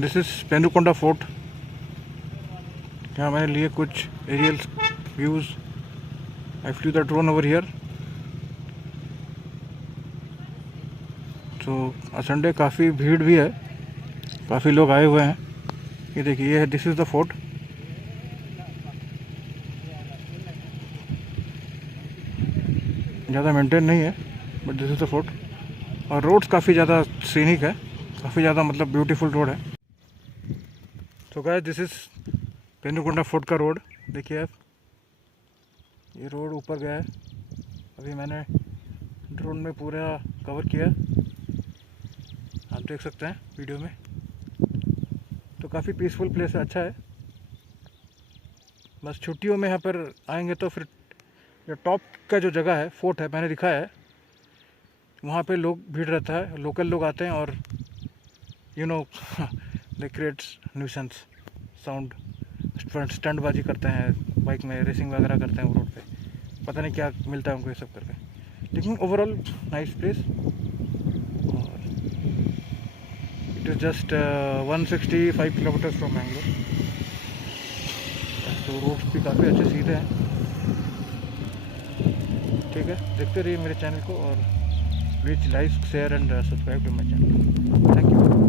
This is Penukonda fort. यहाँ मैंने लिए कुछ aerial views. I flew the drone over here. तो संडे काफ़ी भीड़ भी है, काफ़ी लोग आए हुए हैं। ये देखिए, ये है, दिस इज़ द फोर्ट। ज़्यादा मेंटेन नहीं है but this is the fort. और रोड्स काफ़ी ज़्यादा सीनिक है, काफ़ी ज़्यादा मतलब ब्यूटीफुल रोड है। तो guys, this is Penukonda fort का रोड। देखिए आप, ये रोड ऊपर गया है। अभी मैंने ड्रोन में पूरा कवर किया, आप देख सकते हैं वीडियो में। तो काफ़ी पीसफुल प्लेस है, अच्छा है। बस छुट्टियों में यहाँ पर आएंगे तो फिर जो टॉप का जो जगह है, फोर्ट है, मैंने दिखाया है, वहाँ पे लोग भीड़ रहता है, लोकल लोग आते हैं और you know they creates nuisance sound, स्टंटबाजी करते हैं, बाइक में रेसिंग वगैरह करते हैं वो रोड पे। पता नहीं क्या मिलता है उनको ये सब करके, लेकिन ओवरऑल नाइस प्लेस। और it is just 165 kilometres from Bangalore. तो रोड्स भी काफ़ी अच्छे सीधे हैं। ठीक है, देखते रहिए मेरे चैनल को और please like, share and subscribe to my channel. Thank you.